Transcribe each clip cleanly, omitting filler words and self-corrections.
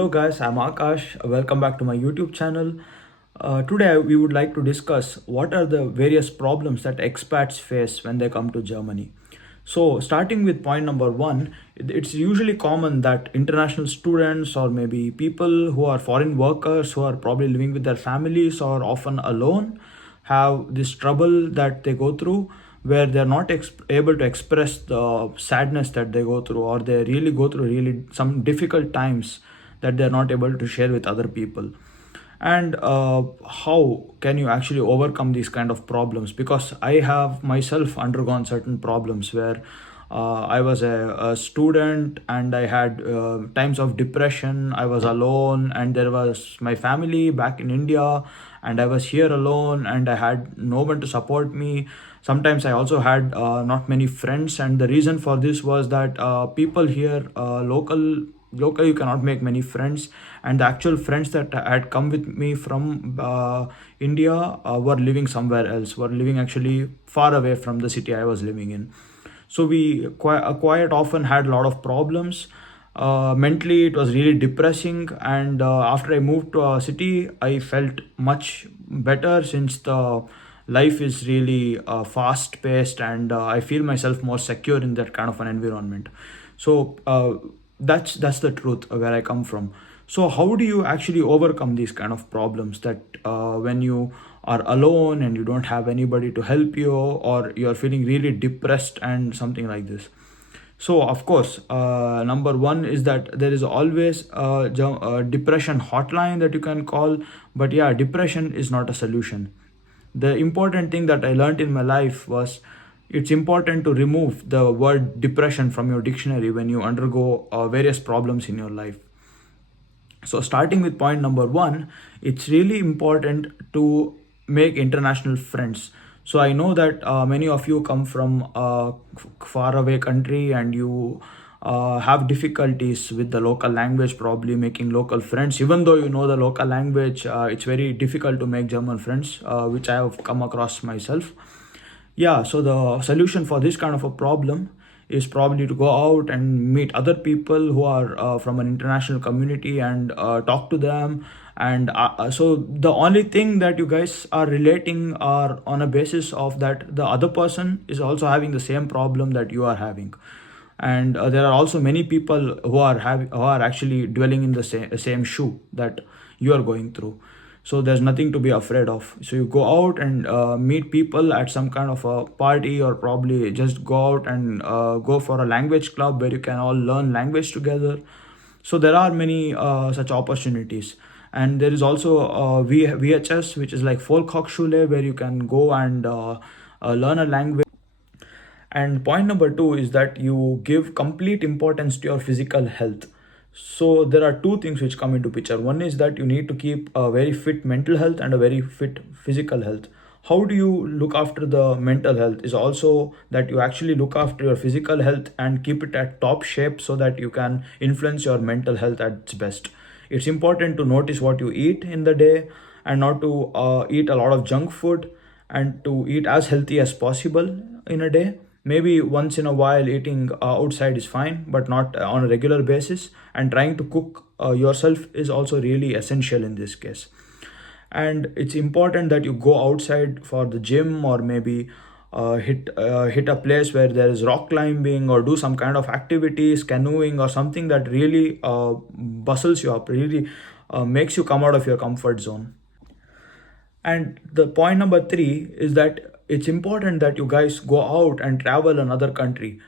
Hello guys, I'm Akash. Welcome back to my YouTube channel. Today we would like to discuss what are the various problems that expats face when they come to Germany. So starting with point number one, it's usually common that international students or maybe people who are foreign workers who are probably living with their families or often alone have this trouble that they go through where they're not able to express the sadness that they go through, or they really go through really some difficult times that they're not able to share with other people. And how can you actually overcome these kind of problems? Because I have myself undergone certain problems where I was a student and I had times of depression. I was alone, and there was my family back in India, and I was here alone, and I had no one to support me. Sometimes I also had not many friends, and the reason for this was that people here, local you cannot make many friends, and the actual friends that had come with me from India were living somewhere else, were living actually far away from the city I was living in. So we quite often had a lot of problems. Mentally it was really depressing, and after I moved to a city I felt much better, since the life is really fast paced, and I feel myself more secure in that kind of an environment. So that's the truth where I come from. So how do you actually overcome these kind of problems, that when you are alone and you don't have anybody to help you, or you're feeling really depressed and something like this? So of course, number one is that there is always a depression hotline that you can call. But yeah, depression is not a solution. The important thing that I learned in my life was it's important to remove the word depression from your dictionary when you undergo various problems in your life. So, starting with point number one, it's really important to make international friends. So, I know that many of you come from a far away country, and you have difficulties with the local language, probably making local friends. Even though you know the local language, it's very difficult to make German friends, which I have come across myself. Yeah, so the solution for this kind of a problem is probably to go out and meet other people who are from an international community, and talk to them. And so the only thing that you guys are relating are on a basis of that the other person is also having the same problem that you are having. And there are also many people who are actually dwelling in the same shoe that you are going through. So there's nothing to be afraid of. So you go out and meet people at some kind of a party, or probably just go out and go for a language club where you can all learn language together. So there are many such opportunities. And there is also VHS, which is like Volkshochschule, where you can go and learn a language. And point number two is that you give complete importance to your physical health. So there are two things which come into picture. One is that you need to keep a very fit mental health and a very fit physical health. How do you look after the mental health is also that you actually look after your physical health and keep it at top shape, so that you can influence your mental health at its best. It's important to notice what you eat in the day, and not to eat a lot of junk food, and to eat as healthy as possible in a day. Maybe once in a while eating outside is fine, but not on a regular basis. And trying to cook yourself is also really essential in this case. And it's important that you go outside for the gym, or maybe hit a place where there is rock climbing, or do some kind of activities, canoeing, or something that really bustles you up, really makes you come out of your comfort zone. And the point number three is that it's important that you guys go out and travel another country.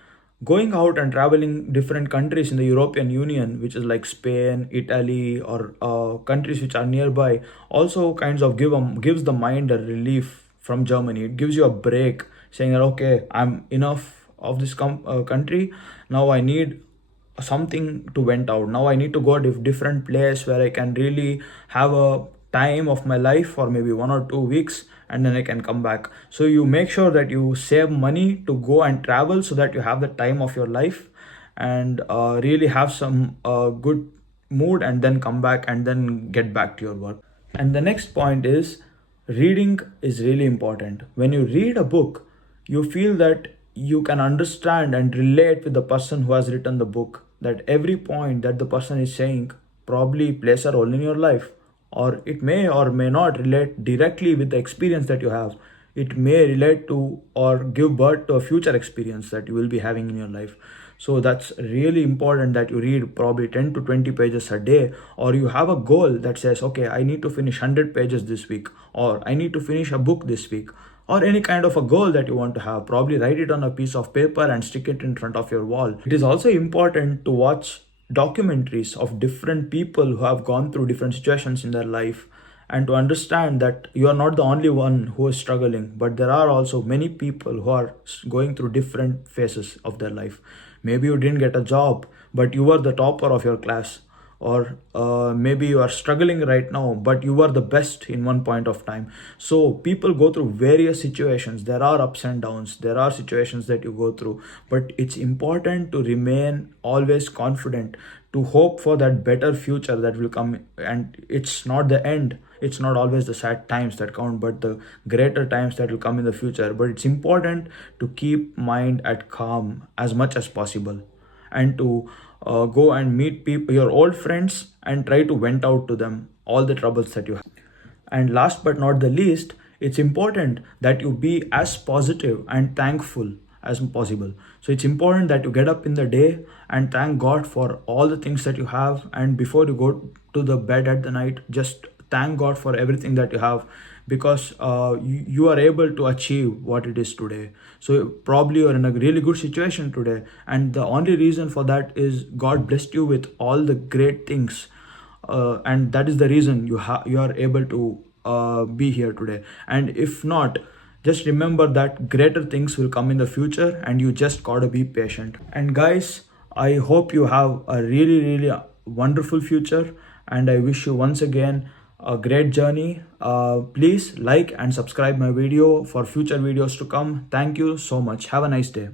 Going out and traveling different countries in the European Union, which is like Spain, Italy, or countries which are nearby, also kinds of gives the mind a relief from Germany. It gives you a break, saying that okay, I'm enough of this country. Now I need something to vent out. Now I need to go to different place where I can really have a time of my life for maybe 1 or 2 weeks, and then I can come back. So you make sure that you save money to go and travel, so that you have the time of your life, and really have some good mood, and then come back and then get back to your work. And the next point is reading is really important. When you read a book, you feel that you can understand and relate with the person who has written the book, that every point that the person is saying probably plays a role in your life, or it may or may not relate directly with the experience that you have. It may relate to or give birth to a future experience that you will be having in your life. So that's really important that you read probably 10 to 20 pages a day, or you have a goal that says, okay, I need to finish 100 pages this week, or I need to finish a book this week, or any kind of a goal that you want to have. Probably write it on a piece of paper and stick it in front of your wall. It is also important to watch documentaries of different people who have gone through different situations in their life, and to understand that you are not the only one who is struggling, but there are also many people who are going through different phases of their life. Maybe you didn't get a job, but you were the topper of your class, or maybe you are struggling right now, but you were the best in one point of time. So people go through various situations. There are ups and downs, there are situations that you go through, but it's important to remain always confident, to hope for that better future that will come. And it's not the end, it's not always the sad times that count, but the greater times that will come in the future. But it's important to keep mind at calm as much as possible, and to go and meet people, your old friends, and try to vent out to them all the troubles that you have. And last but not the least, it's important that you be as positive and thankful as possible. So it's important that you get up in the day and thank God for all the things that you have. And before you go to the bed at the night, just thank God for everything that you have, because you are able to achieve what it is today. So probably you're in a really good situation today, and the only reason for that is God blessed you with all the great things, and that is the reason you are able to be here today. And if not, just remember that greater things will come in the future, and you just gotta be patient. And guys, I hope you have a really wonderful future, and I wish you once again a great journey. Please like and subscribe my video for future videos to come. Thank you so much. Have a nice day.